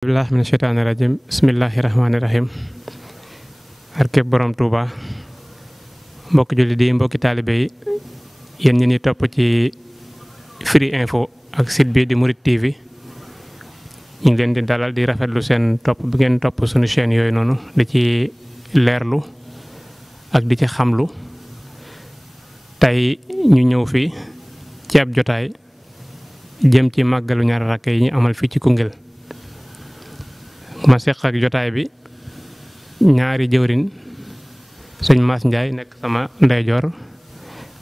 billahi mina sheytaani rajim bismillahi rahmaani rahim barke borom Touba mbokki jullit yi mbokki taalibe yi yéen ñi ni topp ci Firi Info ak site bi di Mouride TV ñu ngi leen di dalal di rafetlu seen topp bi ngeen topp suñu chaîne yooyu noonu di ci leerlu ak di ci xamlu tey ñu ñëw fi ci ab jotaay jëm ci màggalu ñaari rakk yi ñu amal fii ci Koungheul ma seq ak jotaay bi ñaari jëwrin sëñ Mass Ndiaye nekk sama ndeyjoor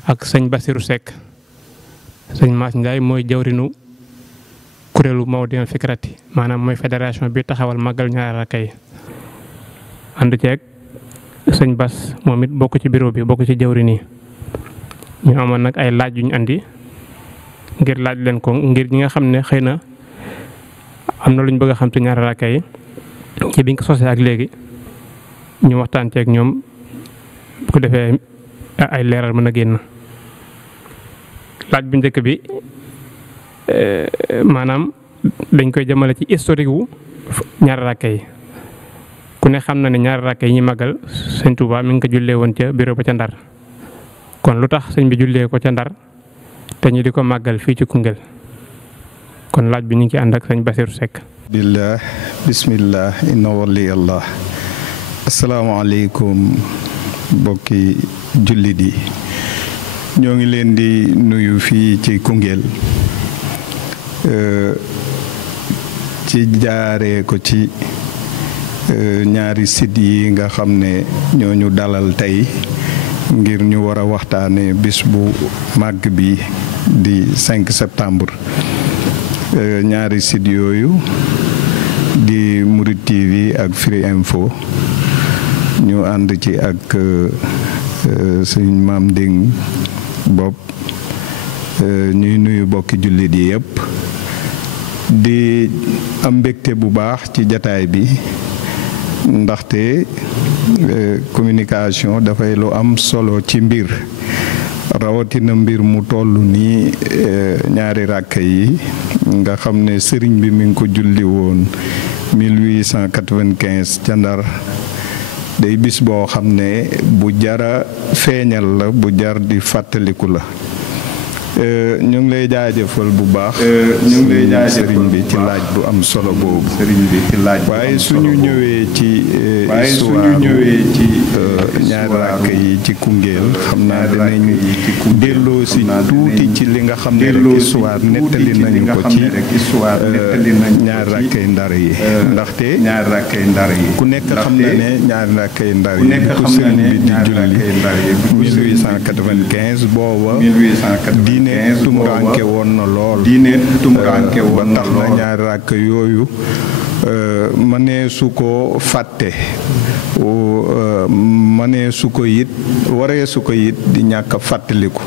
ak sëñ Bassirou Seck sëñ Mass Ndiaye mooy jëwrinu kuréelu Mawdina Fikrati maanaam mooy fédération bi taxawal màggal ñaari rakka yi ànd ceeg sëñ Bass moom it bokk ci bureau bi bokk ci jëwrin yi ñu amoon nag ay laaj yu ñu andi ngir laaj leen ko ngir ñi nga xam ne xëy na am na lu ñu bëgg a xam ci ñaari rakka yi ci biñ ko sosee ak léegi ñu waxtaan ceeg ñoom bu ko defee ay leeral mën a génn. laaj bu njëkk bi maanaam dañ koy jëmale ci historique wu ñaari rakka yi ku ne xam na ne ñaari rakka yi ñuy màggal sëñ Touba mi ngi ko jullee woon ca bureau ba ca Ndar kon lu tax sëñ bi jullee ko ca Ndar te ñu di ko màggal fii ci Koungheul kon laaj bi ñu ngi ci ànd ak sëñ Bassirou Seck. billah bismillah inna waliyallah asalaamaaleykum mbokki jullit yi ñoo ngi leen di nuyu fii ci Koungheul ci jaaree ko ci ñaari site yi nga xam ne ñoo ñu dalal tey ngir ñu war a waxtaane bis bu màgg bi di 5 septembre ñaari site yooyu di Mouride TV ak Firi Info ñu ànd ci ak sëñ Maam Nding Bopp ñuy nuyu bokki jullit yi yëpp di am mbégte bu baax ci jataay bi ndaxte communication dafay lu am solo ci mbir rawatina mbir mu toll nii ñaari rakk yi nga xam ne sëriñ bi mi ngi ko julli woon 1895 ca Ndar day bis boo xam ne bu jara feeñal la bu jar di fàttaliku la ñu ngi lay jaajëfal bu baax. ñu ngi lay jaajëfal sëriñ bi ci laaj bu am solo boobu. sëriñ bi ci laaj bu am solo boobu waaye suñu ñëwee ci. waaye suñu ñëwee ci ñaari rakk yi ci Koungheul xam naa dinañ delloo si tuuti ci li nga xam ne rek histoire nettali nañu ko ci ñaari rakk yi Ndar yi. ndaxte ñaari rakk yi Ndar yi. ku nekk xam na ne ñaari rakk yi Ndar yi. ku sëriñ bi di julli 1895 booba. diine tumuranke woon na lool ba tax na ñaari rakk yooyu mënee su ko fàtte mënee su ko it waree su ko it di ñàkk a fàttaliku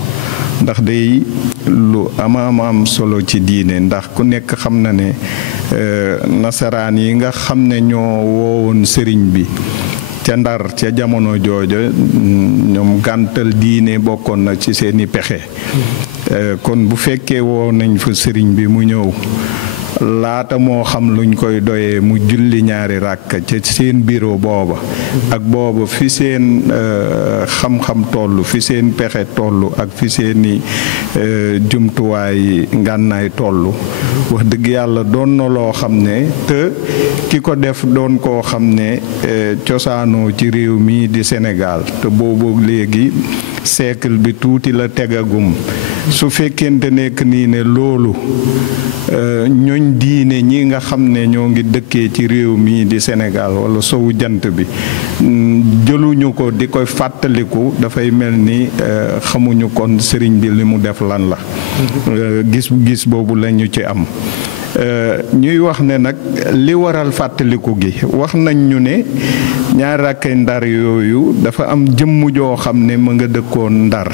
ndax day lu am solo ci diine ndax ku nekk xam na ne nasaraan yi nga xam ne ñoo woowoon sëriñ bi ca Ndar ca jamono jooja ñoom gàntal diine bokkoon na ci seeni pexe kon bu fekkee woo nañ fa sëriñ bi mu ñëw laata moo xam luñ koy doyee mu julli ñaari ràkk ca seen bureau booba ak booba fi seen xam-xam toll fi seen pexe toll ak fi seeni jumtuwaay ngànnaay toll wax dëgg yàlla doon na loo xam ne te ki ko def doon koo xam ne cosaanoo ci réew mii di Sénégal te boobu léegi siècle bi tuuti la tegagum su fekkente nekk nii ne loolu ñooñ diine ñi nga xam ne ñoo ngi dëkkee ci réew mii di Sénégal wala sowu jant bi jëluñu ko di koy fàttaliku dafay mel ni xamuñu kon sëriñ bi li mu def lan la gis boobu lañu ci am ñuy wax ne nag li waral fàttaliku gi wax nañ ñu ne ñaari rakkay Ndar yooyu dafa am jëmm joo xam ne ma nga dëkkoon Ndar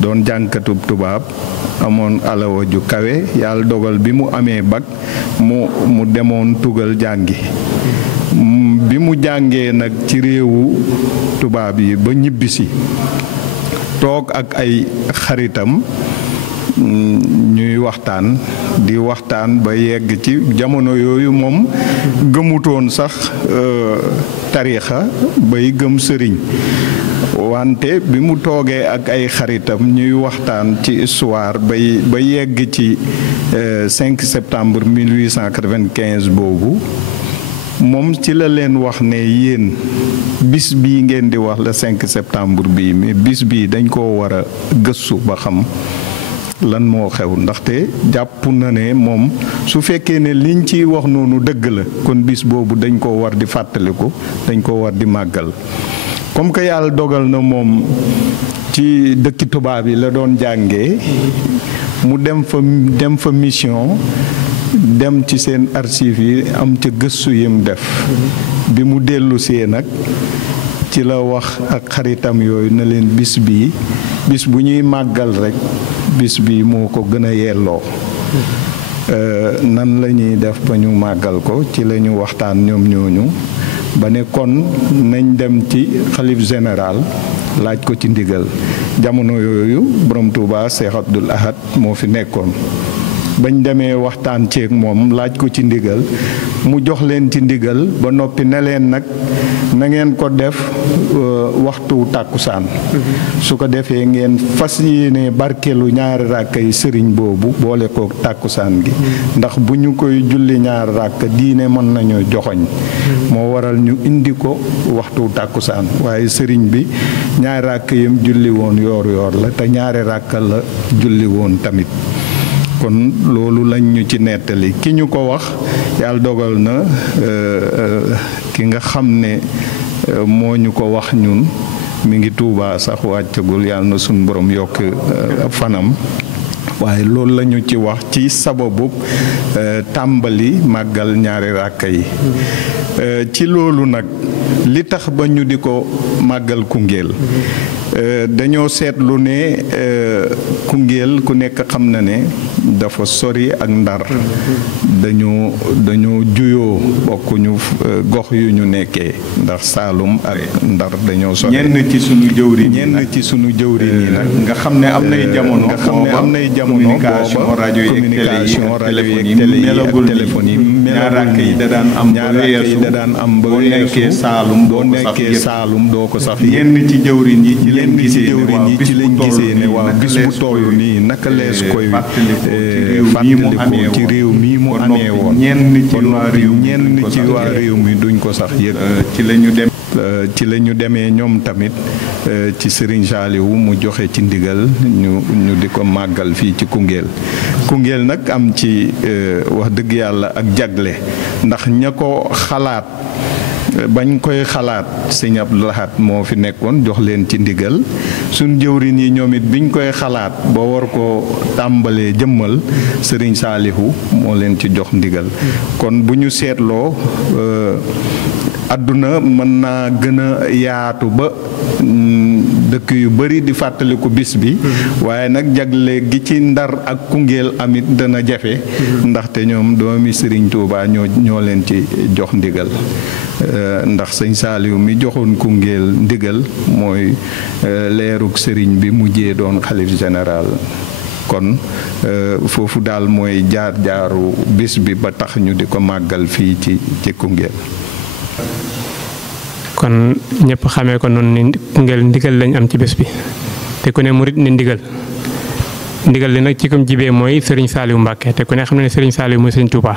doon jànkatub tubaab amoon alawa ju kawe yàlla dogal bi mu amee bac mu demoon tugal jàngi bi mu jàngee nag ci réewu tubaab yi ba ñibbisi toog ak ay xaritam ñuy waxtaan di waxtaan ba yegg ci jamono yooyu moom gëmutoon sax tariixa bay gëm sëriñ wante bi mu toogee ak ay xaritam ñuy waxtaan ci histoire ba yegg ci 5 septembre 1895 boobu moom ci la leen wax ne yéen bis bii ngeen di wax le 5 septembre bii mais bis bii dañ koo war a gëstu ba xam lan moo xew ndaxte jàpp na ne moom su fekkee ne liñ ciy wax noonu dëgg la kon bis boobu dañ koo war di fàttaliku dañ koo war di màggal comme que yàlla dogal na moom ci dëkki tubaab yi la doon jàngee mu dem fa mission dem ci seen archives yi am ca gëstu yim def bi mu dellusee nag ci la wax ak xaritam yooyu na leen bis bu ñuy màggal rek bis bi moo ko gën a yelloo nan la ñuy def ba ñu màggal ko ci la ñu waxtaan ñoom ñooñu ba ne kon nañ dem ci xalif général laaj ko ci ndigal jamono yooyu borom Touba Cheikh Abdoul Ahad moo fi nekkoon bañ demee waxtaan ceeg moom laaj ko ci ndigal mu jox leen ci ndigal ba noppi ne leen nag na ngeen ko def waxtu tàkkusaan su ko defee ngeen fas yéene barkeelu ñaari ràkka yi sëriñ boobu boole ko tàkkusaan gi ndax bu ñu koy julli ñaari ràkka diine mën nañoo joxoñ moo waral ñu indi ko waxtu tàkkusaan waaye sëriñ bi ñaari ràkka yam julli woon yoor la te ñaari ràkka la julli woon tamit kon loolu lañ ñu ci nettali ki ñu ko wax yàlla dogal na ki nga xam ne moo ñu ko wax ñun mi ngi Tuubaa sax wàccagul yàlla na suñ borom yokk fanam waaye loolu lañu ci wax ci sababu tàmbali màggal ñaari ràkka yi ci loolu nag li tax ba ñu di ko màggal Koungheul dañoo seetlu ne Koungheul ku nekk xam na ne dafa sori ak Ndar dañoo juyoo bokkuñu gox yu ñu nekkee ndax Saalum ak Ndar dañoo sori. ñenn ci sunu jëwriñ yi nag nga xam ne am nay jamono communication rajo yi ak téléphone yi ñaar ràkk yi da daan am ba weesu boo nekkee Saalum doo ko sax ñenn ci jëwriñ yi ci leen gisee ne waaw bis bu toll nii naka lees koy fàttaliku ci réew mii mu amee woon ñenn ci waa réew mi duñ ko sax yëg ci la ñu demee ñoom tamit ci Serigne Saliou mu joxe ci ndigal ñu di ko màggal fii ci Koungheul nag am ci wax dëgg yàlla ak jagle ndax ña ko xalaat bañ koy xalaat sëñ Abdou Lahad moo fi nekkoon jox leen ci ndigal suñ jëwriñ yi ñoom it biñ koy xalaat ba war ko tàmbalee jëmmal sëriñ Saalihu moo leen ci jox ndigal kon bu ñu seetloo àdduna mën naa gën a yaatu ba dëkk yu bari di fàttaliku bis bi waaye nag jagle gi ci Ndar ak Koungheul amit dana jafe ndaxte ñoom doomi Sëriñ Tuubaa ñoo leen ci jox ndigal ndax sëñ Saaliw mi joxoon Koungheul ndigal mooy leeruk sëriñ bi mujjee doon xalif général kon foofu daal mooy jaar-jaaru bis bi ba tax ñu di ko màggal fii ci Koungheul. kon ñëpp xamee ko noonu ni Koungheul ndigal lañ am ci bés bi te ku ne murit ni ndigal li nag ci kom jibee mooy Serigne Saliou Mbacké te ku ne xam ne Serigne Saliou mooy Serigne Touba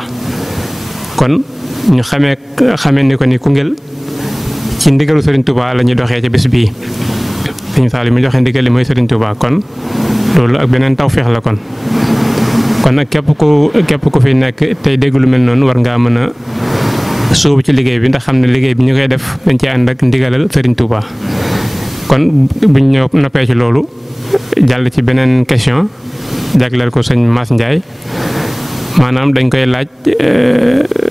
kon ñu xamee ni ko ni Koungheul ci ndigalu Serigne Touba la ñuy doxee ci bés bii Serigne Saliou mi joxe ndigal li mooy Serigne Touba kon loolu ak beneen tawféex la kon nag képp ku fi nekk tey dégg lu mel noonu war ngaa mën a sóobu ci liggéey bi ndax xam ne liggéey bi ñu koy def dañ ci ànd ak ndigalal Serigne Touba kon buñ ñëw noppee ci loolu jàll ci beneen question jagleel ko sëñ Mass Ndiaye maanaam dañ koy laaj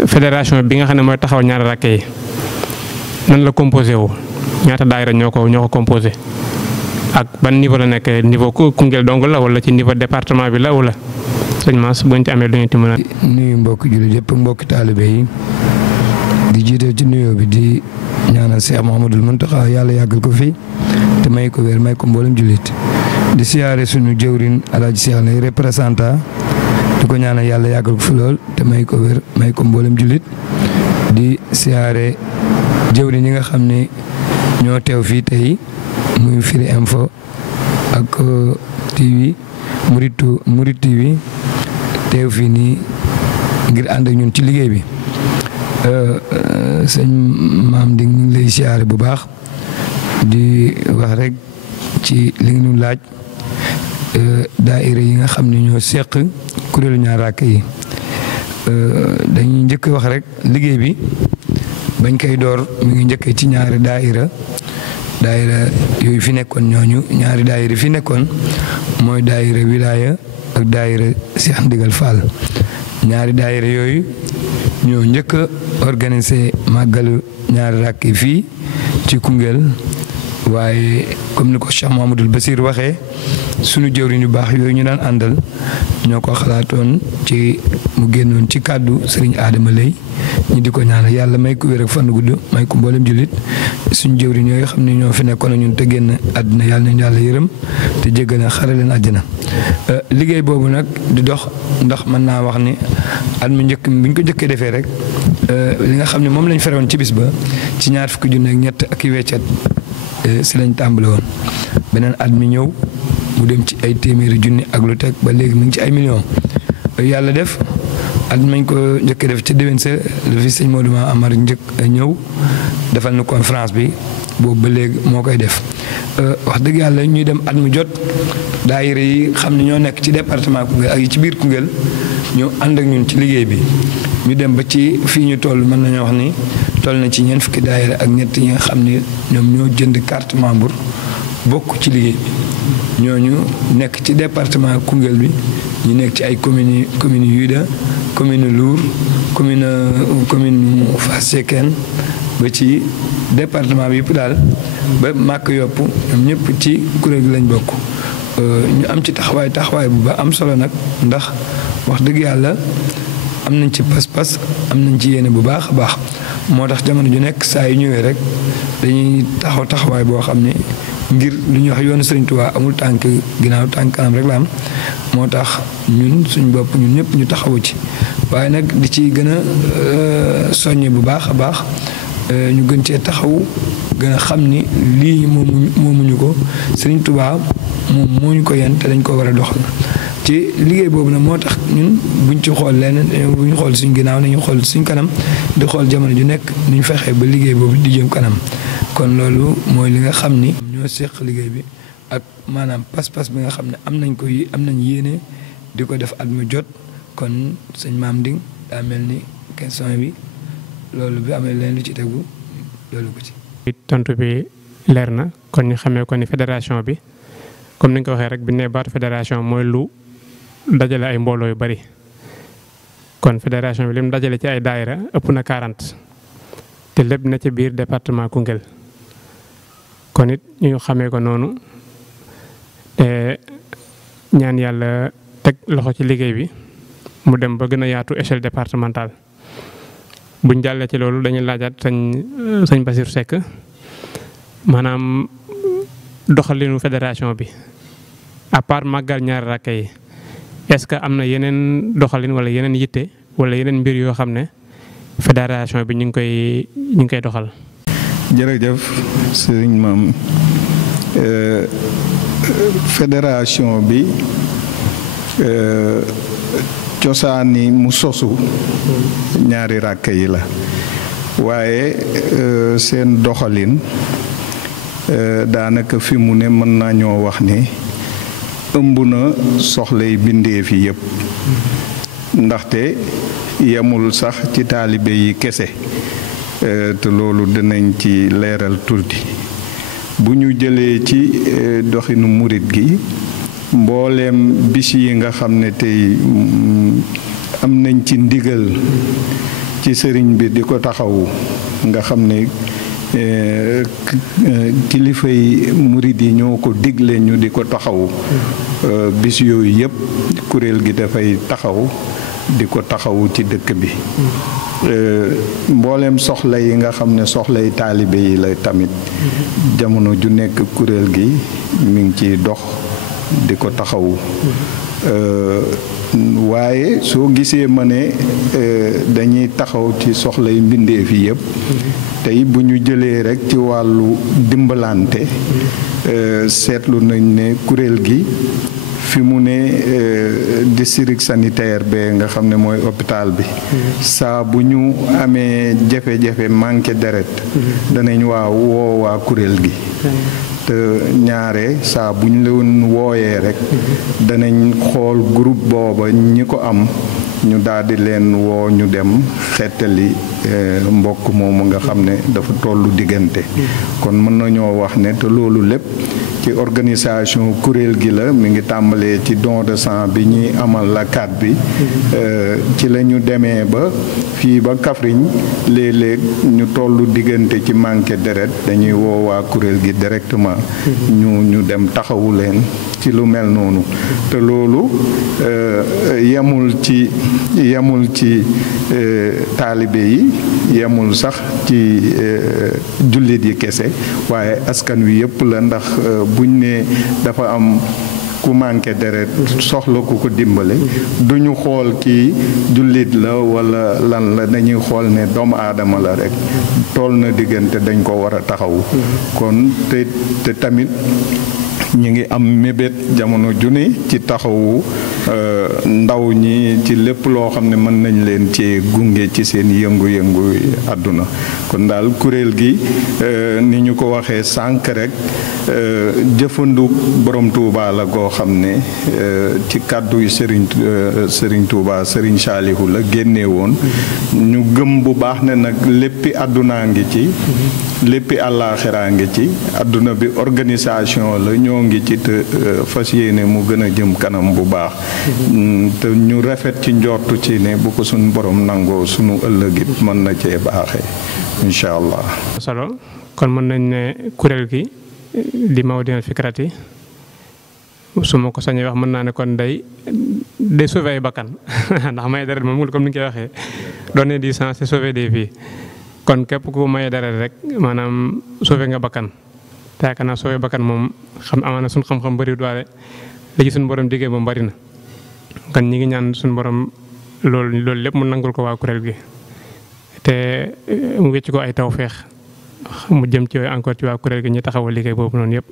fédération bi nga xam ne mooy taxaw ñaari rakk yi nan la composé wu ñaata daayira ñoo ko composé ak ban niveau la nekk niveau Koungheul dong la wala ci niveau département bi la wala sëñ Mass buñ ci amee lu ñu ti mën a nuyu mbokki jullit yëpp mbokki taalibe yi di jiite ci nuyoo bi di ñaanal Cheikh Mouhamadoul Mountakha yàlla yàggal ko fi te may ko wér may ko mboolem jullit di siyaare suñu jëwrin Alaaji Cheikh lay représentant di ko ñaanal yàlla yàggal ko fi lool te may ko wér may ko mboolem jullit di siyaare jëwrin yi nga xam ne ñoo teew fii tey muy Firi Info ak TV Murid TV teew fii nii ngir ànd ak ñun ci liggéey bi sëñ Maam di ñu ngi lay siyaare bu baax di wax rek ci li nga ñu laaj daayira yi nga xam ne ñoo seq kuréelu ñaar rakk yi dañuy njëkk wax rek liggéey bi bañ koy door mi ngi njëkkee ci ñaari daayira yooyu fi nekkoon ñaari daayira fi nekkoon mooy daayira Wilaya ak daayira Cheikh Ndigal Fall ñaari daayira yooyu ñoo njëkk a organisé màggalu ñaari rakk yi fii ci Koungheul waaye comme ni ko Cheikh Mouhamadoul Bassir waxee sunu jëwriñ yu baax yooyu ñu daan àndal ñoo ko xalaatoon ci mu génnoon ci kàddu Serigne Adama Lay ñu di ko ñaanal yàlla may ko wér ak fan gudd may ko mboolem jullit suñu jëwriñ yooyu xam ne ñoo fi nekkoon ñun te génn àddina yàlla nañu yàlla yërëm te jéggal na xare leen àjjana liggéey boobu nag di dox ndax mën naa wax ni at mu njëkk bi ñu ko njëkkee defee rek li nga xam ne moom lañ ferewoon ci bis ba ci 20 junni ak ñett ak i weccet si lañ tàmbale woon beneen at mi ñëw mu dem ci ay téeméeri junni ak lu teg ba léegi mu ngi ci ay millions yàlla def at mañ ko njëkkee def ci déwén sa le fi sëñ Modou Amar njëkk ñëw defal na conférence bi boobu ba léegi moo koy def wax dëgg yàlla ñuy dem at mu jot daayira yi xam ne ñoo nekk ci département Koungheul ak yi ci biir Koungheul ñoo ànd ak ñun ci liggéey bi ñu dem ba ci fii ñu toll mën nañoo wax ni toll na ci ñeent fukki daayira ak ñett yi nga xam ne ñoom ñoo jënd carte membre bokk ci liggéey bi ñooñu nekk ci département Koungheul bi ñu nekk ci ay commune Yuda commune Lour commune Fass Cekkeen ba ci département bi yëpp daal ba màkk yopp ñoom ñëpp ci kuréel gi lañ bokk ñu am ci taxawaay bu ba am solo nag ndax wax dëgg yàlla am nañ ci pas-pas am nañ ci yéene bu baax a baax moo tax jamono ju nekk saa yu ñëwee rek dañuy taxawaay boo xam ne ngir lu ñuy wax yoonu Sëriñ Tuubaa amul tànk ginnaaw tànk kanam rek la am moo tax ñun suñ bopp ñun ñëpp ñu taxawu ci waaye nag di ci gën a soññe bu baax a baax ñu gën cee taxaw gën a xam ni lii moomuñu ko Sëriñ Tuubaa moom moo ñu ko yen te dañ ko war a doxal ci liggéey boobu nag moo tax ñun buñ ci xool leneen buñ xool suñ ginnaaw nañu xool suñ kanam di xool jamono ju nekk ñu fexee ba liggéey boobu di jëm kanam kon loolu mooy li nga xam ni ñoo seq liggéey bi ak maanaam pas-pas bi nga xam ne am nañ yéene di ko def at mu jot kon sëñ Maam Nding daa mel ni question bi loolu bi amee leen lu ci tegu loolu ko ci. tontu bi leer na kon ñu xamee ko ni fédération bi comme ni nga ko waxee rek bi ne baatu fédération mooy lu dajale ay mbooloo yu bari kon fédération bi lim dajale ci ay daayira ëpp na 40 te lépp na ci biir département Koungheul kon it ñu xamee ko noonu ñaan yàlla teg loxo ci liggéey bi mu dem ba gën a yaatu échelle départementale buñ jàllee ci loolu dañuy laajaat sëñ Bassirou Seck maanaam doxalinu fédération bi à part màggal ñaari rakka yi est-ce que am na yeneen doxalin wala yeneen yitte wala yeneen mbir yoo xam ne fédération bi ñu ngi koy doxal. jërëjëf sëriñ Maam fédération bi cosaani mu sosu ñaari rakka yi la waaye seen doxalin daanaka fi mu ne mën nañoo wax ni ëmb na soxlay bindeef yi yépp ndaxte yemul sax ci taalibe yi kese te loolu dinañ ci leeral tuuti bu ñu jëlee ci doxinu murit gi mbooleem bis yi nga xam ne tey am nañ ci ndigal ci sëriñ bi di ko taxawu nga xam ne kilifay murit yi ñoo ko digle ñu di ko taxawu bis yooyu yépp kuréel gi dafay taxaw di ko taxawu ci dëkk bi mbooleem soxla yi nga xam ne soxlay taalibe yi la tamit jamono ju nekk kuréel gi mi ngi ciy dox di ko taxawu waaye soo gisee ma ne dañuy taxaw ci soxlay mbindeef yi yëpp tey bu ñu jëlee rekk ci wàllu dimbalante seetlu nañ ne kuréel gi fi mu ne district sanitaire be nga xam ne mooy hôpital bi saa bu ñu amee jafe-jafe manqué deret danañ woo waa kuréel gi te ñaare saa bu ñu leen wooyee rekk danañ xool groupe booba ñi ko am ñu daldi leen woo ñu dem xettali mbokk moomu nga xam ne dafa tollu diggante kon mën nañoo wax ne te loolu lépp ci organisation kuréel gi la mi ngi tàmbalee ci don de sang bi ñuy amal la 4 bi ci la ñu demee ba fii ba Kaffrine léeg-léeg ñu tollu diggante ci manqué deret dañuy woo waa kuréel gi directement ñu dem taxawu leen ci lu mel noonu te loolu yemul ci taalibe yi yemul sax ci jullit yi kese waaye askan wi yëpp la ndax buñ ne dafa am ku manqué deret soxla ku ko dimbale duñu xool kii jullit la walla lan la dañuy xool ne doomu aadama la rekk toll na diggante dañ ko war a taxawu kon te tamit ñu ngi am mébét jamono june ci taxawu ndaw ñi ci lépp loo xam ne mën nañ leen ci gunge ci seen yëngu-yëngu àdduna kon daal kuréel gi ni ñu ko waxee sànq rek jëfandu borom Touba la goo xam ne ci kàddu yu Serigne Touba Serigne Saliou la génne woon ñu gëm bu baax ne nag léppi àddunaa ngi ci léppi àllaaxiraa ngi ci àdduna bi organisation la ñoo ngi ci te fas yéene mu gën a jëm kanam bu baax te ñu rafet ci njortu ci ne bu ko suñu borom nangoo suñu ëllëg it mën na cee baaxee incha allah. solo kon mën nañ ne kuréel gi di Mawahibou Fikrati su ma ko sañee wax mën naa ne kon day sauver ay bakkan ndax may deret moom comme ni nga koy waxee donner du sang c'est sauver des vies kon képp ku may deret rek maanaam sauver nga bakkan te yaakaar naa sauver bakkan moom xam amaana suñu xam-xam bëri doole li ci suñu borom diggee moom bari na kon ñi ngi ñaan suñu borom loolu lépp mu nangul ko waa kuréel gi te mu wécc ko ay tawfeex mu jëm ci encore ci waa kuréel gi ñu taxawal liggéey boobu noonu yëpp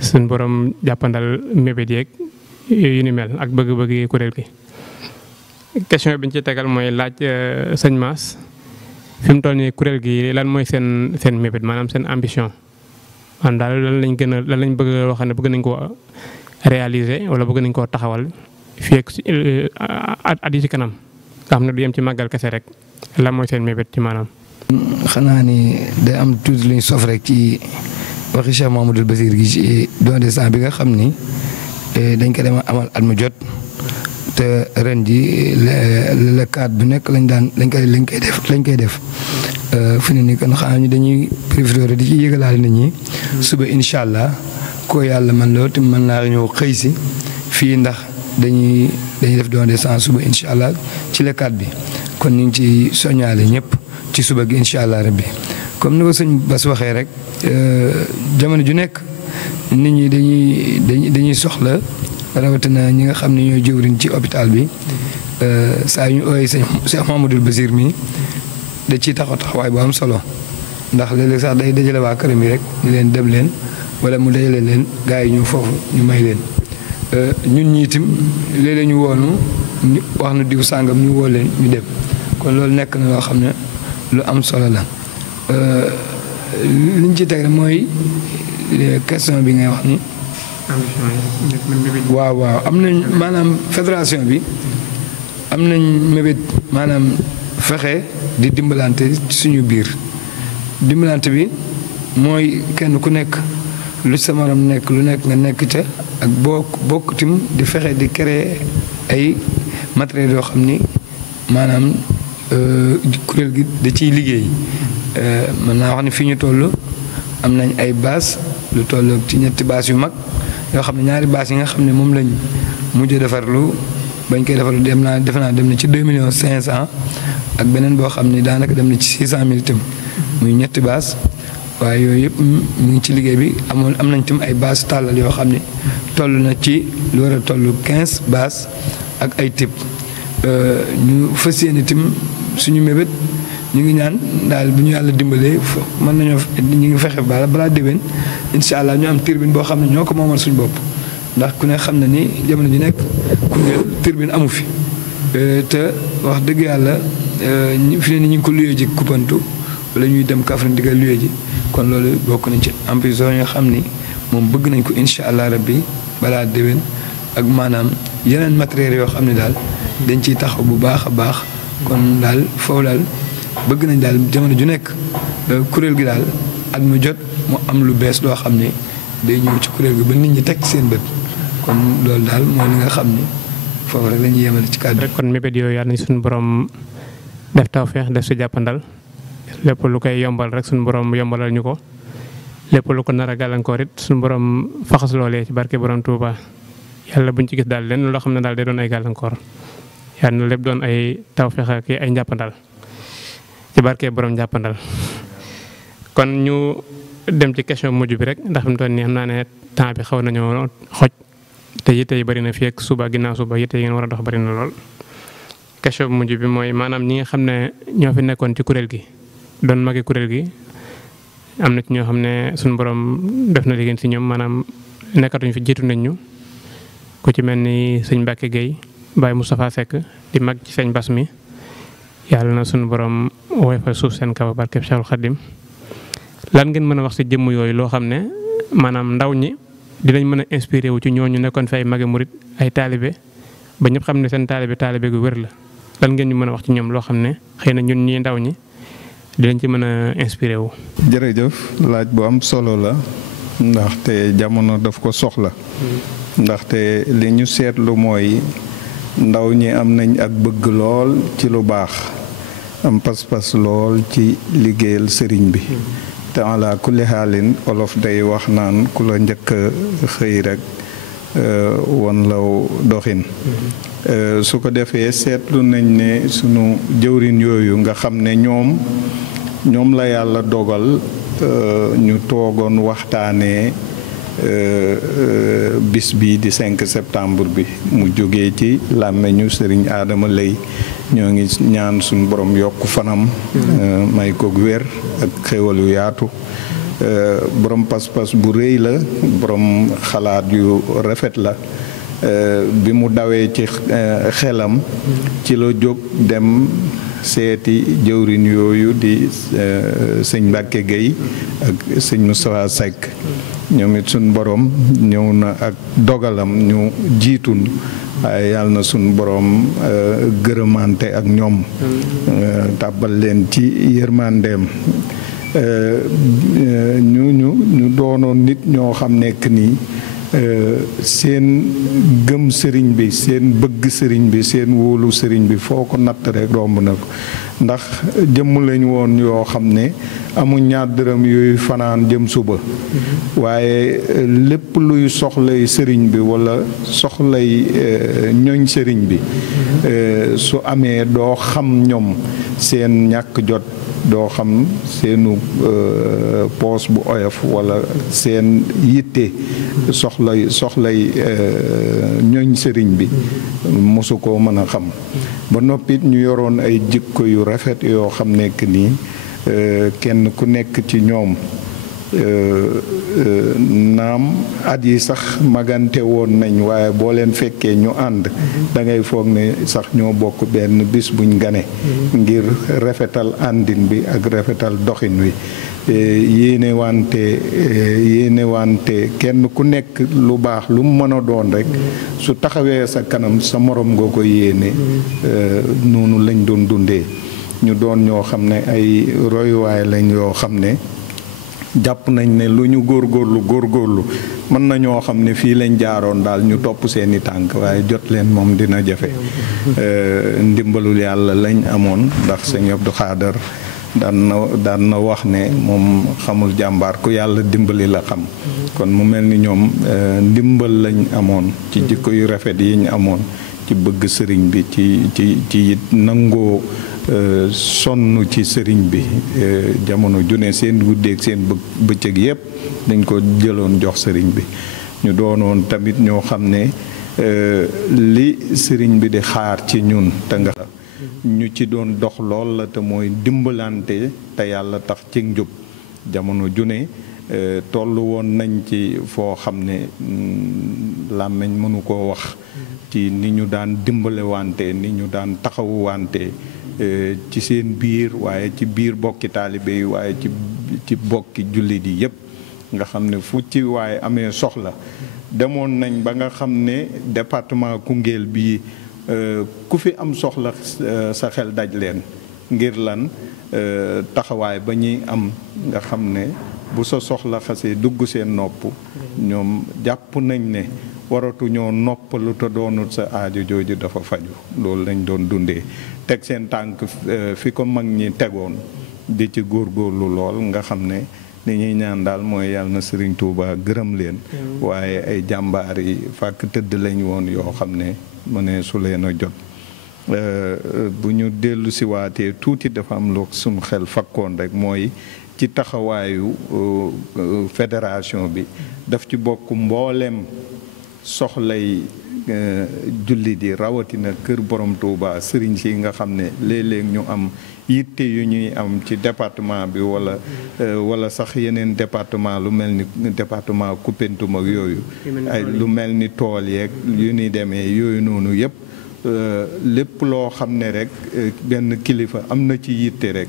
suñu borom jàppandal mébét yeeg yu ni mel ak bëgg-bëgg yi kuréel gi. question bi ñu ci tegal mooy laaj sëñ Mass fi mu toll nii kuréel gi lan mooy seen mébét maanaam seen ambition man daal lan lañ bëgg loo xam ne bëgg nañ koo réaliser wala bëgg nañ koo taxawal fii ak at yi ci kanam nga xam ne du yem ci màggal kese rek lan mooy seen mébét ci maanaam. xanaa ni day am tuuti lu ñu sof rek ci waxi Cheikh Mouhamadoul Bachir gi ci don de sang bi nga xam ni dañ ko dem amal at mu jot te ren ji le cadre bu nekk lañ koy def fi ne nii kon xanaa ñu dañuy préféré di ci yëgalaale nit ñi suba incha allah ko yàlla man loo te mën naa ñëw xëy si fii ndax dañuy def don de sang suba incha allah ci le cadre bi kon ñu ngi ci soññaale ñëpp ci suba gi incha allah rabbi comme ni ko sëñ Bass waxee rek jamono ju nekk nit ñi dañuy soxla rawatina ñi nga xam ne ñooy jëwriñ ci hôpital bi saa yu ñu ooyee sëñ Cheikh Mouhamadoul Bachir mi da ciy taxawaay bu am solo ndax léeg-léeg sax day dajale waa këram yi rek ñu leen dem leen wala mu dajale leen gars yi ñu foofu ñu may leen ñun ñi itam léeg-léeg ñu woonu wax na diw sàngam ñu woo leen ñu dem kon loolu nekk na loo xam ne lu am solo la liñ ci teg rek mooy question bi ngay wax ni waaw am nañ maanaam fédération bi am nañ mébét maanaam fexe di dimbalante suñu biir dimbalante bi mooy kenn ku nekk lu sa morom nekk lu nekk nga nekk ca ak bokk tim di fexe di créer ay matériels yoo xam ni maanaam kuréel gi da ciy liggéey mën naa wax ne fii ñu toll am nañ ay base lu toll ci ñetti base yu mag yoo xam ne ñaari base yi nga xam ne moom lañ mujj defarlu bañ koy defarlu dem na ci 2,5 millions ak beneen boo xam ne daanaka dem na ci 600 000 itam muy ñetti base waaye yooyu yëpp ñu ngi ci liggéey bi am nañ tam ay base tàllal yoo xam ne toll na ci lu war a toll 15 base ak ay type ñu fas yéene tam suñu mébét ñu ngi ñaan daal bu ñu yàlla dimbalee mën nañoo ñu ngi fexe balaa déwén incha allah ñu am turbine boo xam ne ñoo ko moomal suñu bopp ndax ku ne xam na ni jamono ji nekk Koungheul turbine amu fi te wax dëgg yàlla fi ne ni ñu ngi ko luyee ji Koupantou wala ñuy dem Kaffrine di ko luyee ji kon loolu bokk nañ ci ambition yoo xam ni moom bëgg nañ ko incha allah rabbi balaa déwén ak maanaam yeneen matériels yoo xam ne daal dañ ciy taxaw bu baax a baax kon daal foofu daal bëgg nañ daal jamono ju nekk kuréel gi daal at mu jot mu am lu bees loo xam ne day ñëw ci kuréel gi ba nit ñi teg seen bët kon loolu daal mooy li nga xam ni foofu rek la ñuy yemale ci kàddu. kon mébét yooyu yàlla nañ suñu borom def tawfeex def si jàppandal lépp lu koy yombal rek suñu borom yombalal ñu ko lépp lu ko nar a gàllankoor it suñu borom faxas loolee ci barke borom Touba yàlla buñ ci gis daal lenn loo xam ne daal day doon ay gàllankoor yàlla na lépp doon ay tawfeex ak ay njàppandal ci barke borom njàppandal. kon ñu dem ci question mujj bi rek ndax fi mu toll nii xam naa ne temps bi xaw nañoo xoj te yitte yi bëri na fii ak suba ginnaaw suba yitte yi ngeen war a dox bëri na lool. question bu mujj bi mooy maanaam ñi nga xam ne ñoo fi nekkoon ci kuréel gi doon magi kuréel gi am na ci ñoo xam ne suñu borom def na liggéey si ñoom maanaam nekkatuñ fi jiitu nañ ñu ku ci mel ni sëñ Mbacke Gueye Baye Moustapha Seck di mag ci sëñ Bass mi yàlla na suñu borom woyofal suuf seen kaw barkeb Cheikhul Khadim lan ngeen mën a wax si jëmm yooyu loo xam ne maanaam ndaw ñi dinañ mën a inspiré wu ci ñooñu nekkoon fi ay magi murit ay taalibe ba ñëpp xam ne seen taalibe gu wér la lan ngeen ñu mën a wax ci ñoom loo xam ne xëy na ñun ñii ndaw ñi dinañ ci mën a inspiré wu. jërëjëf laaj bu am solo la ndaxte jamono daf ko soxla ndaxte li ñu seetlu mooy ndaw ñi am nañ ak bëgg lool ci lu baax am pas-pas lool ci liggéeyal sëriñ bi te ala kulli xaalin olof day wax naan ku la njëkk a xëy rek won law doxin su ko defee seetlu nañ ne sunu jëwrin yooyu nga xam ne ñoom la yàlla dogal ñu toogoon waxtaanee bis bii di 5 septembre bi mu jógee ci làmmeñu sëriñ Adama Lay ñoo ngi ñaan suñu borom yokk fanam may ko wér ak xéwal yu yaatu borom pas-pas bu rëy la borom xalaat yu rafet la bi mu dawee ci xelam ci la jóg dem seeti jëwrin yooyu di sëñ Mbacke Gueye ak sëñ Moustapha Seck ñoom it suñ borom ñëw na ak dogalam ñu jiitun waaye yàlla na suñ borom gërëmante ak ñoom tàbbal leen ci yërmandeem ñu doonoon nit ñoo xam nekk nii seen gëm sëriñ bi seen bëgg sëriñ bi seen wóolu sëriñ bi foo ko natt rek romb na ko ndax jëmm lañ woon yoo xam ne amuñ ñaar dërëm yooyu fanaan jëm suba waaye lépp luy soxlay sëriñ bi walla soxlay ñoñ sëriñ bi su amee doo xam ñoom seen ñàkk jot doo xam seenu poos bu oyof walla seen yitte soxlay ñoñ sëriñ bi mosu koo mën a xam ba noppit ñu yoroon ay jikko yu rafet yoo xam nekk nii kenn ku nekk ci ñoom naam at yi sax magante woon nañ waaye boo leen fekkee ñu ànd da ngay foog ne sax ñoo bokk benn bis buñ gane ngir rafetal àndin bi ak rafetal doxin wi yéene wante kenn ku nekk lu baax lu mu mën a doon rek su taxawee sa kanam sa morom nga ko yéene noonu lañ doon dundee ñu doon ñoo xam ne ay royuwaay lañ yoo xam ne jàpp nañ ne lu ñu góorgóorlu mën na ñoo xam ne fii lañ jaaroon daal ñu topp seeni tànk waaye jot leen moom dina jafe ndimbalul yàlla lañ amoon ndax sëñ Abdou Khadar daan na wax ne moom xamul jàmbaar ku yàlla dimbali la xam kon mu mel ni ñoom ndimbal lañ amoon ci jikko yu rafet yi ñu amoon ci bëgg sëriñ bi ci it nangoo sonn ci sëriñ bi jamono ju ne seen guddeeg seen bëccëg yépp dañ ko jëloon jox sëriñ bi ñu doonoon tamit ñoo xam ne li sëriñ bi di xaar ci ñun te nga ñu ci doon dox lool la te mooy dimbalante te yàlla tax ci njub jamono ju ne toll woon nañ ci foo xam ne làmmiñ mënu koo wax ci ni ñu daan dimbalewante ni ñu daan taxawuwante ci seen biir waaye ci biir bokki taalibe yi waaye ci bokki jullit yi yépp nga xam ne fu ci waaye amee soxla demoon nañ ba nga xam ne département Koungheul bi ku fi am soxla sa xel daj leen ngir lan taxawaay ba ñuy am nga xam ne bu sa soxla xasee dugg seen nopp ñoom jàpp nañ ne waratuñoo noppalu te doonul sa aajo jooju dafa faju loolu lañ doon dundee teg seen tànk fi ko mag ñi tegoon di ci góorgóorlu lool nga xam ne li ñuy ñaan daal mooy yàlla na Serigne Touba gërëm leen waaye ay jàmbaar yi fàkk tëdd lañ woon yoo xam ne mu ne su leen a jot bu ñu dellu si waatee tuuti dafa am lu suñu xel fakkoon rek mooy ci taxawaayu fédération bi daf ci bokk mbooleem soxlay jullit yi rawatina kër borom Touba sëriñ si nga xam ne léeg-léeg ñu am yitte yu ñuy am ci département bi wala sax yeneen département lu mel ni département Koupentoum ak yooyu ay lu mel ni tool yeeg yu ñuy demee yooyu noonu yëpp lépp loo xam ne rek benn kilifa am na ci yitte rek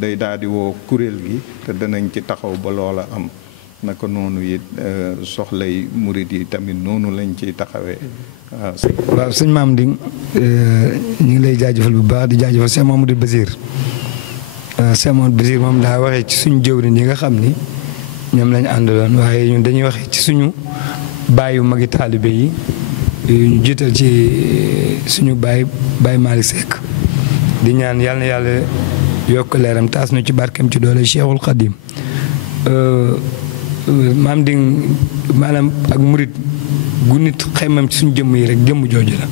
day daal di woo kuréel gi te danañ ci taxaw ba loola am naka noonu it soxlay murit yi tamit noonu lañ ciy taxawee waaw sëñ Mame Nding ñu ngi lay jaajëfal bu baax di jaajëfal Cheikh Mamadou Basir Cheikh Mamadou Basir moom daa waxee ci suñu jëwriñ yi nga xam ni ñoom lañ àndaloon waaye ñun dañuy waxee ci suñu bàyyu magi taalibe yi ñu jiital ci suñu Baye Malick Seck di ñaan yàlla na yàlla yokk leeram taas nu ci barkeem ci doole Cheikhul Khadim Mame Nding maanaam ak murit gu nit xaymam ci suñu jëmm yi rek jëmm jooju la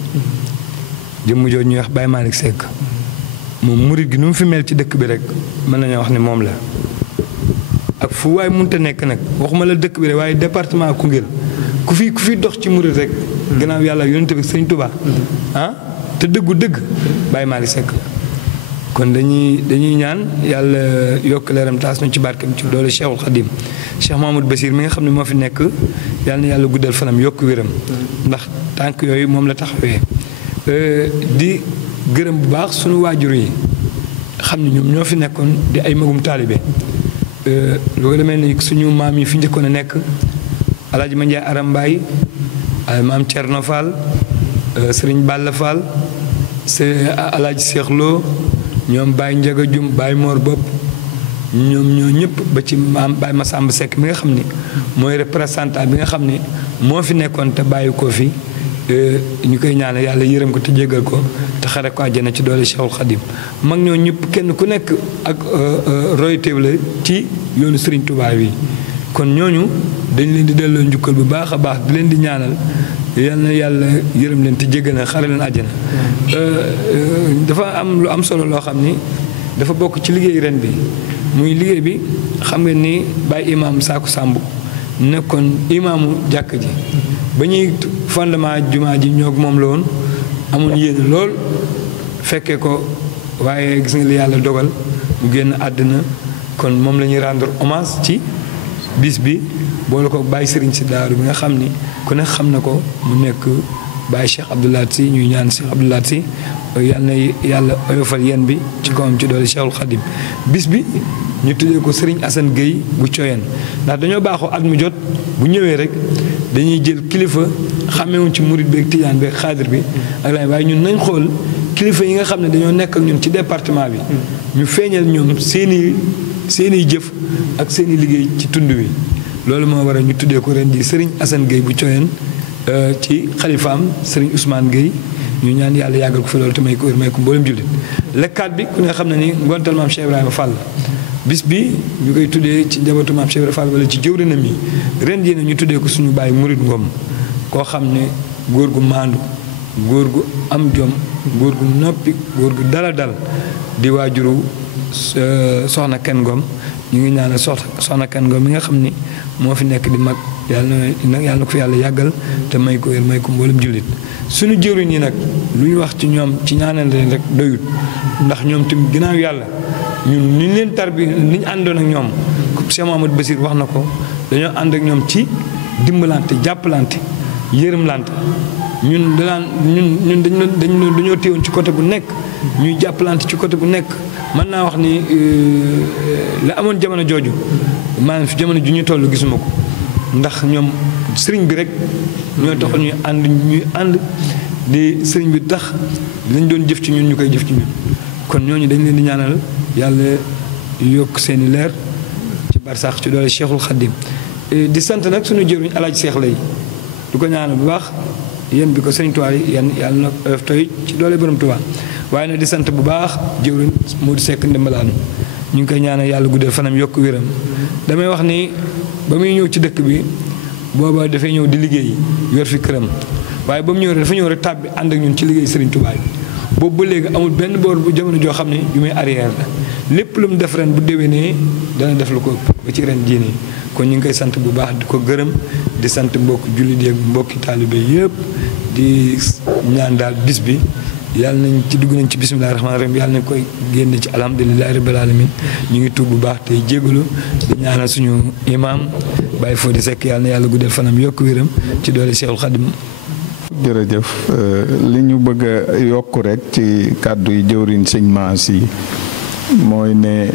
jëmm jooju ñuy wax Baye Malick Seck moom murit gi nu mu fi mel ci dëkk bi rek mën nañoo wax ne moom la ak fu waay munta nekk nag waxuma la dëkk bi rek waaye département Koungheul ku fi dox ci murit rek gannaaw yàlla yonent bi Sëñ Touba te dëggu dëgg Baye Malick Seck kon dañuy ñaan yàlla yokk leeram taas na ci barkeem ci doole Cheikhul Khadim Cheikh Mamadou Basir mi nga xam ne moo fi nekk yàlla na yàlla guddal fanam yokk wéram ndax tànk yooyu moom la taxawee di gërëm bu baax suñu waajur yi xam ne ñoom ñoo fi nekkoon di ay magum taalibe lu ko demee ni suñu maam yi fi njëkkoon a nekk Alaaji Mandiaye Aram Mbaye maam Thierno Fall Serigne Balla Fall Alaaji Cheikh Lo ñoom Baye Ndiaga Dioum Baye Mor Bopp ñoom ñoo ñëpp ba ci maam Baye Massamba Seck mi nga xam ni mooy représentant bi nga xam ni moo fi nekkoon te bàyyi ko fi ñu koy ñaanal yàlla yërëm ko te jégal ko te xare ko àjjana ci doole Cheikhul Khadim mag ñoo ñëpp kenn ku nekk ak royteew la ci yoonu Serigne Touba wi kon ñooñu dañ leen di delloo njukkal bu baax a baax di leen di ñaanal yal na yàlla yërëm leen te jégal na xare leen àjjana dafa am lu am solo loo xam ni dafa bokk ci liggéey ren bi muy liggéey bi xam nga ni Baye Imam Sakku Samb nekkoon imaamu jàkk ji ba ñuy fondement jumaa ji ñoo moom la woon amoon yéene lool fekkee ko waaye gis nga li yàlla dogal mu génn àddina kon moom la ñuy rendre hommage ci bis bi boole ko Baye Serigne si daaru bi nga xam ni ku ne xam na ko mu nekk Baye Cheikh Abdoulaye Sy ñuy ñaan Cheikh Abdoulaye Sy yal na yàlla oyofal yéen bi ci kawam ci doole Cheikhul Khadim bis bi ñu tuddee ko Serigne Assane Gueye bu Coyeen ndax dañoo baaxoo at mu jot bu ñëwee rek dañuy jël kilifa xamewuñ ci murid beeg tijaan beeg xaadir bi ak laay waaye ñun nañ xool kilifa yi nga xam ne dañoo nekk ak ñun ci département bi ñu feeñal ñoom seeni jëf ak seeni liggéey ci tund wi loolu moo waral ñu tuddee ko ren ji Serigne Assane Gueye bu Coyeen ci xalifaam Serigne Ousmane Gueye ñu ñaan yàlla yàggal ko fi loolu te may ko mboolem jullit lekkaat bi ku ne xam ne ni ngontal maam Cheikh Ibrahima Fall bis bi ñu koy tuddee ci njabootu maam Cheikh Ibrahima Fall wala ci jëwrinam yi ren jii ñu tuddee ko suñu baay Murid Ngom koo xam ne góor gu maandu góor gu am jom góor gu noppi góor gu dala dal di waajuru soxna Ken Ngom ñu ngi ñaanal soxna Ken Ngom mi nga xam ni moo fi nekk di mag yàlla na ko fi yàlla yàggal te may ko wér may ko mboolem jullit suñu jëriñ yi nag lu ñu wax ci ñoom ci ñaanal leen rek doyut ndax ñoom tamit ginnaaw yàlla ñun ni ñu leen tarbi ni ñu àndoon ak ñoom Cheikh Mamadou Bassir wax na ko dañoo ànd ak ñoom ci dimbalante jàppalante yërëmlante ñun dañoo téewoon ci côté bu nekk ñuy jàppalante ci côté bu nekk mën naa wax ni la amoon jamono jooju maanaam fi jamono ju ñu toll gisuma ko ndax ñoom sëriñ bi rek ñoo tax ñuy ànd di sëriñ bi tax lañ doon jëf ci ñun ñu koy jëf ci ñun kon ñooñu dañ leen di ñaanal yàlla yokk seeni leer ci barsax ci doole Cheikhul Khadim di sant nag suñu jëriñ Alaaji Seex Lay du ko ñaanal bu baax yéen bi ko sëriñ Tuubaa yi yàlla na oyof toy ci doole borom Tuubaa waaye nag di sant bu baax jëwriñ Modou Seck Ndimbalaan ñu ngi koy ñaanal yàlla guddal fanam yokk wéram damay wax ni ba muy ñëw ci dëkk bi booba dafay ñëw di liggéey yor fi këram waaye ba mu ñëw rek dafa ñëw rek tàbbi ànd ak ñun ci liggéey Serigne Touba bi boobu ba léegi amul benn boor bu jamono joo xam ne yu muy arrière la lépp lu mu def ren bu déwénee dana def lu ko ëpp ba ci ren jiini kon ñu ngi koy sant bu baax di ko gërëm di sant mbokk jullit yi ak mbokki taalibe yëpp di ñaan daal bis bi yàlla nañ ci dugg nañ ci bisimilah rahmaani rahim yàlla nañ koy génne ci alhamdulilah rabbil alamin ñu ngi tuub bu baax tey jégalu di ñaanal suñu imam Baye Fodé Seck yàlla na yàlla guddal fanam yokk wéram ci doole Cheikhul Khadim. jërëjëf li ñu bëgg a yokk rek ci kàddu yi jëwriñ sëñ Maas yi mooy ne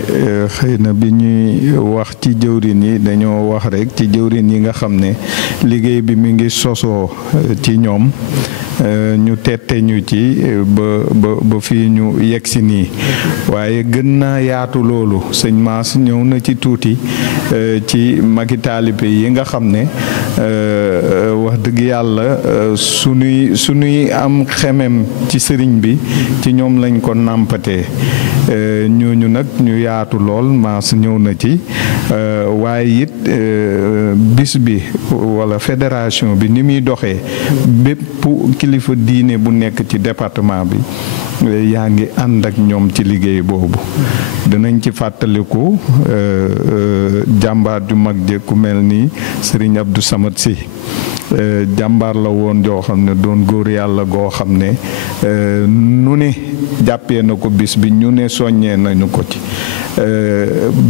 xëy na bi ñuy wax ci jëwriñ yi dañoo wax rek ci jëwriñ yi nga xam ne liggéey bi mi ngi sosoo ci ñoom ñu tette ñu ci ba fii ñu yegg si nii waaye gën naa yaatu loolu sëñ Maas ñëw na ci tuuti ci magi taalibe yi nga xam ne wax dëgg yàlla sunuy am xemem ci sëriñ bi ci ñoom lañ ko nàmpatee ñooñu nag ñu yaatu lool Maas ñëw na ci waaye it bis bi wala fédération bi ni muy doxee bépp kilifa diine bu nekk ci département bi yaa ngi ànd ak ñoom ci liggéey boobu dinañ ci fàttaliku jàmbaar ju mag je ku mel ni Serigne Abdou Samad Sy jàmbaar la woon joo xam ne doon góor yàlla goo xam ne nu ne jàppee na ko bis bi ñu ne soññee nañu ko ci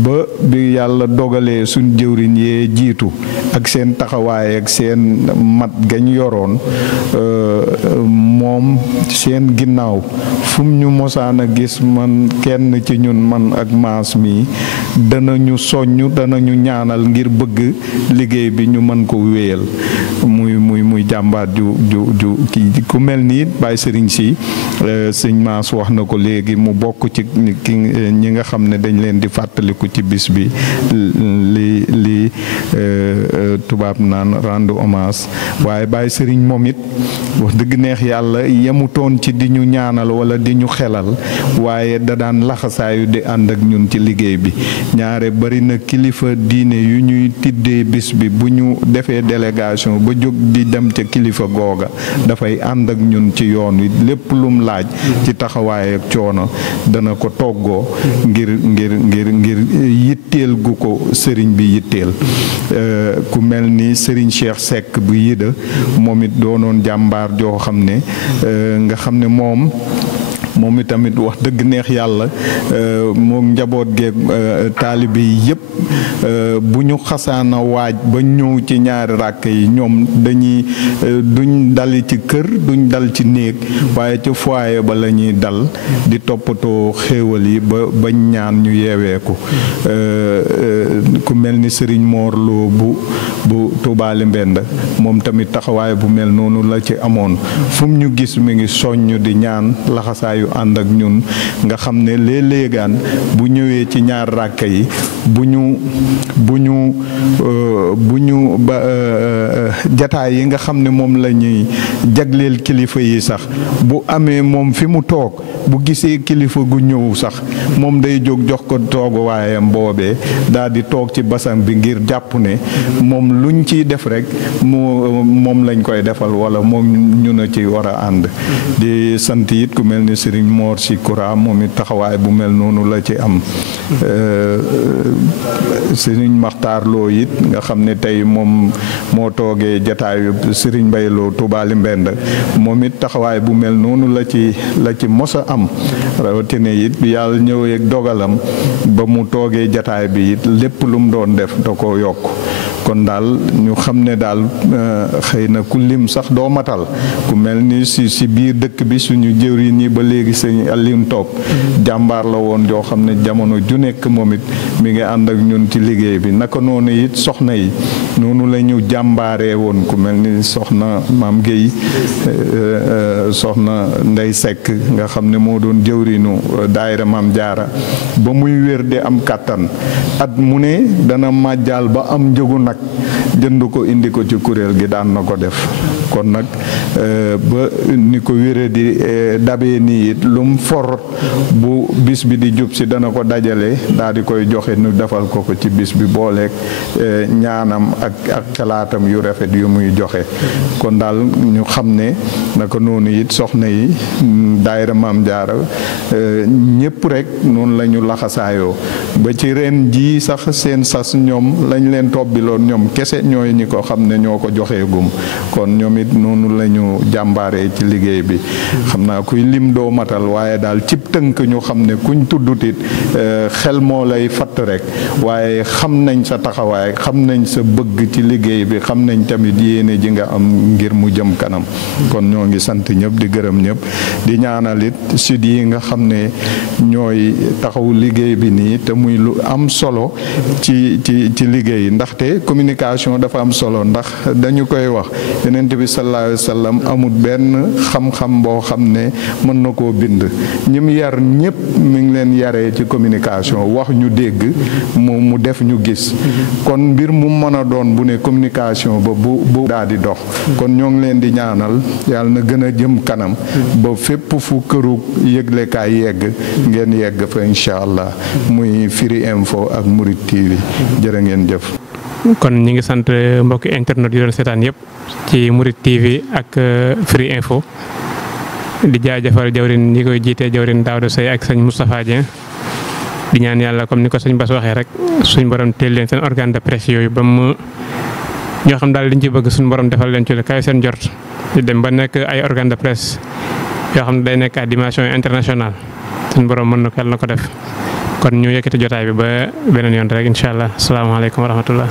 ba bi yàlla dogalee suñ jëwriñ yee jiitu ak seen taxawaay ak seen mat gañ yoroon moom seen ginnaaw fu mu ñu mosaan a gis man kenn ci ñun man ak Maas mi danañu soññ danañu ñaanal ngir bëgg liggéey bi ñu mën ko wéyal muy jàmbaat ju kii ku mel ni Baye Serigne Sy sëñ Maas wax na ko léegi mu bokk ci ñi nga xam ne dañ leen di fàttaliku ci bis bi li tubaab naan rendre hommage waaye Baye Serigne moom it wax dëgg neex yàlla yemutoon ci di ñu ñaanal wala di ñu xelal waaye da daan laxasaayu di ànd ak ñun ci liggéey bi ñaare bari na kilifa diine yu ñuy tiddee bis bi bu ñu defee délégation ba jóg di dem ca kilifa googa dafay ànd ak ñun ci yoon wi lépp lum laaj ci taxawaay ak coono dana ko toggoo ngir yitteel gu ko sëriñ bi yitteel ku mel ni sëriñ Cheikh Seck bu yida moom it doonoon jàmbaar joo xam ne nga xam ne moom itamit wax dëgg neex yàlla moom njaboot geeg taalibe yi yëpp bu ñu xasaana waaj ba ñëw ci ñaari ràkk yi ñoom duñ dali ci kër duñ dal ci néeg waaye ci foyer ba la ñuy dal di toppatoo xéewal yi ba ñaan ñu yeeweeku ku mel ni Sëriñ Moor Lo bu Tuubaali Mbend moom tamit taxawaay bu mel noonu la ci amoon fu mu ñu gis mi ngi soññ di ñaan laxasaayu laxasaayu ànd ak ñun nga xam ne léeg-léegaan bu ñëwee ci ñaar ràkka yi bu ñu jataay yi nga xam ne moom la ñuy jagleel kilifa yi sax bu amee moom fi mu toog bu gisee kilifa gu ñëw sax moom day jóg jox ko toogu waayam boobee daal di toog ci basang bi ngir jàpp ne moom luñ ciy def rek moom lañ koy defal wala moom ñu na ci war a ànd di sant it ku mel ni Serigne Mor Si Kura moom it taxawaay bu mel noonu la ci am Serigne Maxtaar Lo it nga xam ne tey moom moo toogee jataayu Serigne Mbay Lo Tubaali Mbend moom it taxawaay bu mel noonu la ci mos a am rawatina it bi yàlla ñëwee dogalam ba mu toogee jataay bi it lépp lu mu doon def da ko yokk kon daal ñu xam ne daal xëy na ku lim sax doo matal ku mel ni si biir dëkk bi suñu jëwriñ yi ba léegi sëñ Alioune Top jàmbaar la woon joo xam ne jamono ju nekk moom it mi ngi ànd ak ñun ci liggéey bi naka noonu it soxna yi noonu la ñu jàmbaaree woon ku mel ni soxna Maam Guèye soxna Ndey Seck nga xam ne moo doon jëwriñu daayira Maam Jaara ba muy wér di am kàttan at mu ne dana màjjaal ba am njëgu nag jënd ko indi ko ci kuréel gi daan na ko def kon nag ba ni ko wéré di dabee nii it lu mu for bu bis bi di jub si dana ko dajale daal di koy joxe nu defal ko ci bis bi booleeg ñaanam ak xalaatam yu rafet yu muy joxe kon daal ñu xam ne naka noonu it soxna yi daayira Maam Jaara ñëpp rek noonu la ñu laxasaayoo ba ci ren ji sax seen sas ñoom lañ leen tobbiloon ñoom kese ñooy ñi ko xam ne ñoo ko joxee gum kon ñoom it noonu la ñu jàmbaaree ci liggéey bi xam naa kuy lim doo matal waaye daal cib tënk ñu xam ne kuñ tuddutit xel moo lay fatt rek waaye xam nañ sa taxawaay xam nañ sa bëgg ci liggéey bi xam nañ tamit yéene ji nga am ngir mu jëm kanam kon ñoo ngi sant ñëpp di gërëm ñëpp di ñaanal it sud yi nga xam ne ñooy taxaw liggéey bi nii te muy lu am solo ci liggéey ndaxte communication dafa am solo ndax dañu koy wax Yonent bi sallallahu alayhi wa sallam amul benn xam-xam boo xam ne mën na koo bind ñim yar ñëpp mi ngi leen yaree ci communication wax ñu dégg mu def ñu gis kon mbir mu mën a doon bu ne communication ba bu daal di dox kon ñoo ngi leen di ñaanal yàlla na gën a jëm kanam ba fépp fu këru yëglekaay yegg ngeen yegg fa incha allah muy Firi Info ak Mouride TV jërë ngeen jëf. kon ñi ngi sant mbokki internet yi doon seetaan yëpp ci Mouride TV ak Firi Info di jaajëfal jawrin ñi koy jiitee jawrin Daouda Seye ak sëñ Moustapha Dieng di ñaan yàlla comme ni ko sëñ Bass waxee rek suñ borom teel leen seen organe de presse yooyu ba mu ñoo xam daal liñ ci bëgg suñ borom defal leen ci lu kaw seen jort di dem ba nekk ay organe de presse yoo xam ne day nekk à dimension internationale suñ borom mën na ko yàlla na ko def kon ñu yëkkati jotaay bi ba beneen yoon rek incha allah asalaamaaleykum wa rahmatullah